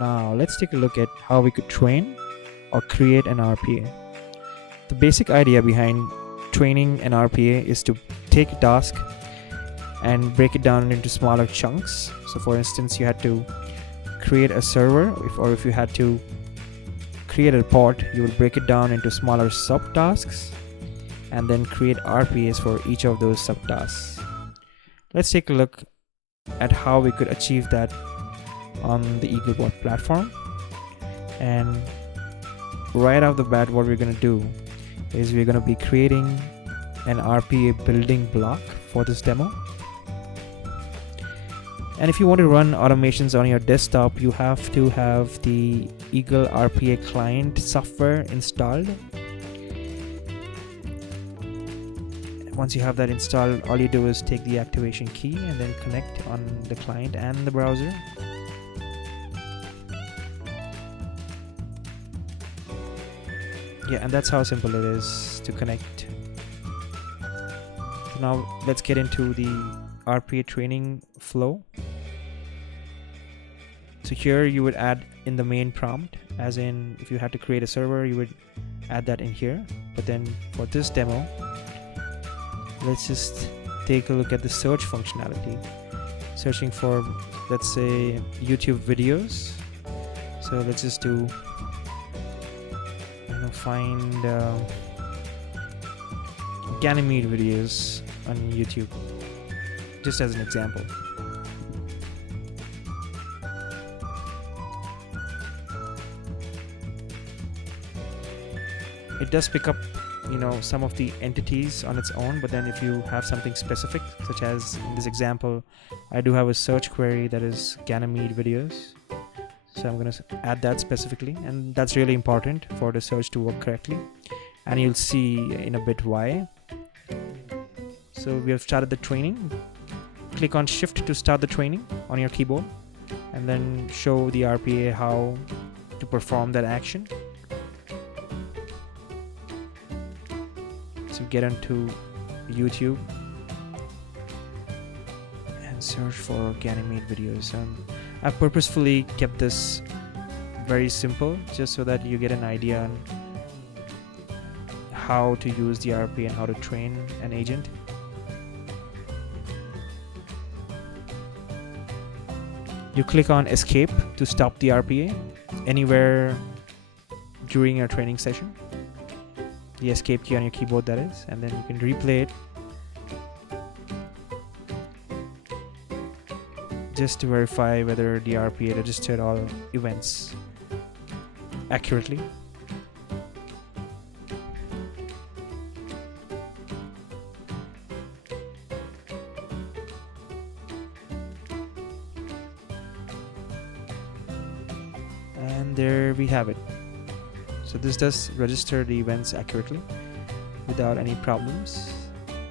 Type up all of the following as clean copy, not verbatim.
Now let's take a look at how we could train or create an RPA. The basic idea behind training an RPA is to take a task and break it down into smaller chunks. So for instance, you had to create a server, or if you had to create a report, you would break it down into smaller subtasks and then create RPAs for each of those subtasks. Let's take a look at how we could achieve that on the EagleBot platform. And right off the bat, what we're going to do is we're going to be creating an RPA building block for this demo. And if you want to run automations on your desktop, you have to have the Eagle RPA client software installed. Once you have that installed, all you do is take the activation key and then connect on the client and the browser. Yeah, and that's how simple it is to connect. So now let's get into the RPA training flow. So here you would add in the main prompt, as in if you had to create a server, you would add that in here. But then for this demo, let's just take a look at the search functionality. Searching for, let's say, YouTube videos. So let's just do, find Ganymede videos on YouTube, just as an example. It does pick up some of the entities on its own, but then if you have something specific, such as in this example, I do have a search query that is Ganymede videos, so I'm going to add that specifically, and that's really important for the search to work correctly, and you'll see in a bit why. So we have started the training. Click on Shift to start the training on your keyboard, and then show the RPA how to perform that action. So get onto YouTube and search for Ganymede videos. I've purposefully kept this very simple just so that you get an idea on how to use the RPA and how to train an agent. You click on Escape to stop the RPA anywhere during your training session. The escape key on your keyboard, that is, and then you can replay it just to verify whether the RPA registered all events accurately. And there we have it. So this does register the events accurately without any problems.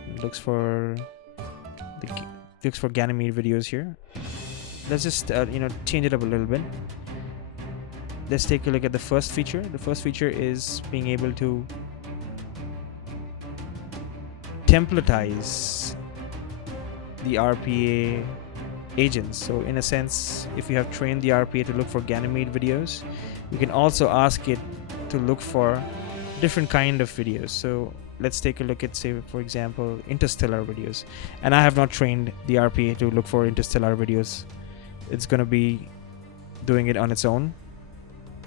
It looks for Ganymede videos here. Let's just change it up a little bit. Let's take a look at the first feature. The first feature is being able to templatize the RPA agents. So in a sense, if you have trained the RPA to look for Ganymede videos, you can also ask it to look for different kind of videos. So let's take a look at, say, for example, interstellar videos. And I have not trained the RPA to look for interstellar videos. It's going to be doing it on its own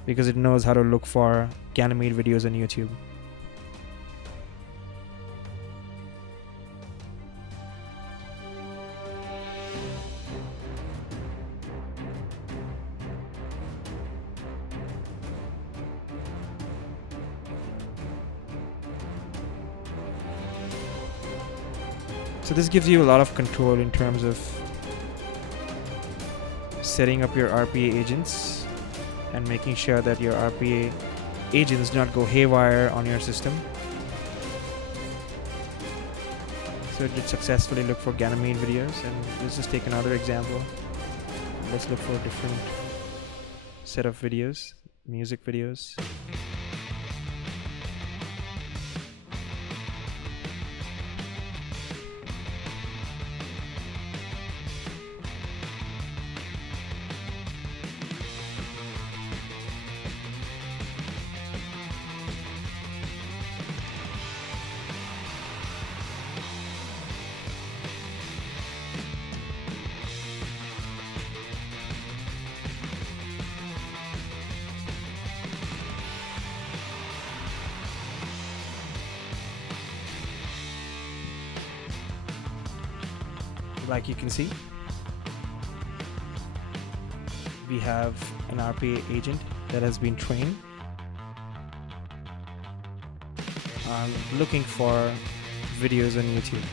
because it knows how to look for Ganymede videos on YouTube. So this gives you a lot of control in terms of setting up your RPA agents and making sure that your RPA agents do not go haywire on your system. So it did successfully look for Ganymede videos, and let's just take another example. Let's look for a different set of videos, music videos. like you can see, we have an RPA agent that has been trained. I'm looking for videos on YouTube.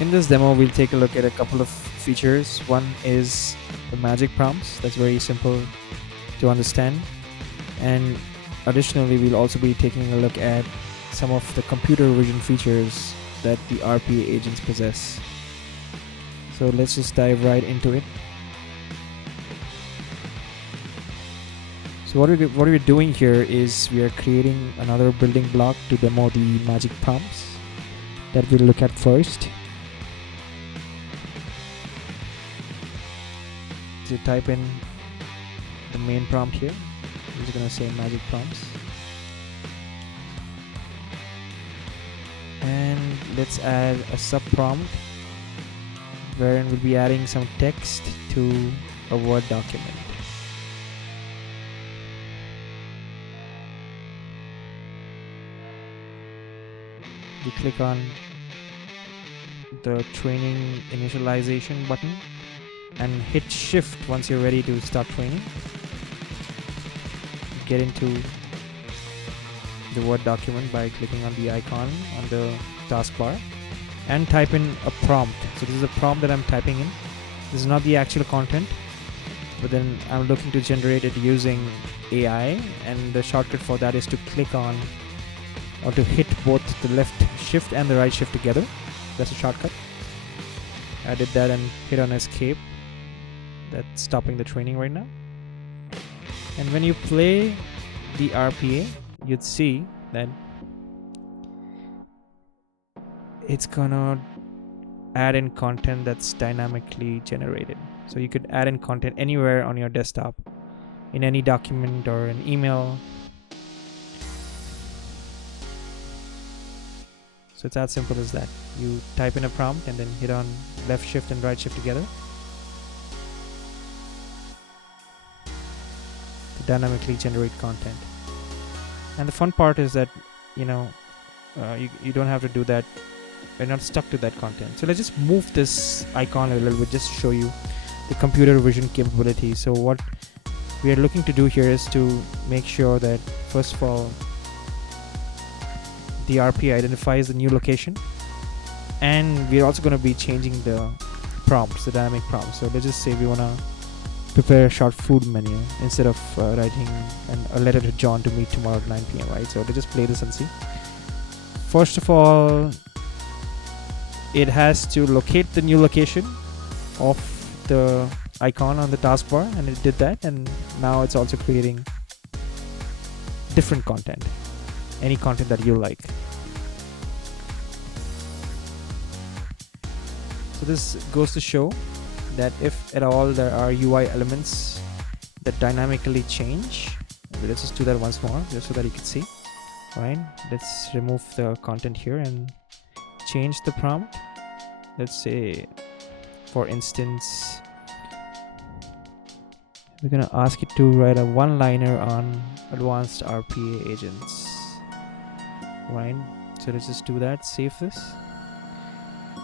In this demo, we'll take a look at a couple of features. One is the magic prompts. That's very simple to understand. And additionally, we'll also be taking a look at some of the computer vision features that the RPA agents possess. So let's just dive right into it. So what we're doing here is we are creating another building block to demo the magic prompts that we'll look at first. So type in the main prompt here. I'm just gonna say magic prompts. And let's add a sub prompt wherein we'll be adding some text to a Word document. We click on the training initialization button and hit shift once you're ready to start training. Get into the Word document by clicking on the icon on the taskbar and type in a prompt. So this is a prompt that I'm typing in. This is not the actual content, but then I'm looking to generate it using AI, and the shortcut for that is to click on or to hit both the left shift and the right shift together. That's a shortcut. I did that and hit on escape. That's stopping the training right now. And when you play the RPA, you'd see that it's gonna add in content that's dynamically generated. So you could add in content anywhere on your desktop, in any document or an email. So it's as simple as that. You type in a prompt and then hit on left shift and right shift together to dynamically generate content. And the fun part is that, you don't have to do that. You're not stuck to that content. So let's just move this icon a little bit just to show you the computer vision capability. So what we are looking to do here is to make sure that, first of all, the RPA identifies the new location, and we're also going to be changing the prompts, the dynamic prompts. So let's just say we want to prepare a short food menu instead of writing a letter to John to meet tomorrow at 9 p.m. right? So let's just play this and see. First of all, it has to locate the new location of the icon on the taskbar, and it did that, and now it's also creating different content, any content that you like. So this goes to show that if at all there are UI elements that dynamically change, let's just do that once more just so that you can see. Right, let's remove the content here and change the prompt. Let's say, for instance, we're gonna ask it to write a one-liner on advanced RPA agents. Right, so let's just do that. Save this.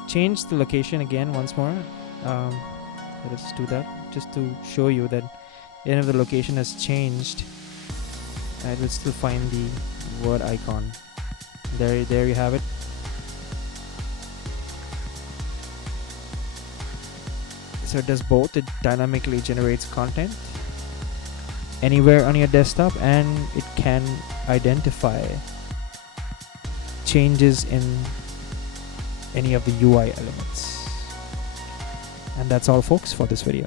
Change the location again once more. Let's just do that just to show you that even if the location has changed, it will still find the Word icon. There you have it. So it does both. It dynamically generates content anywhere on your desktop, and it can identify changes in any of the UI elements. And that's all, folks, for this video.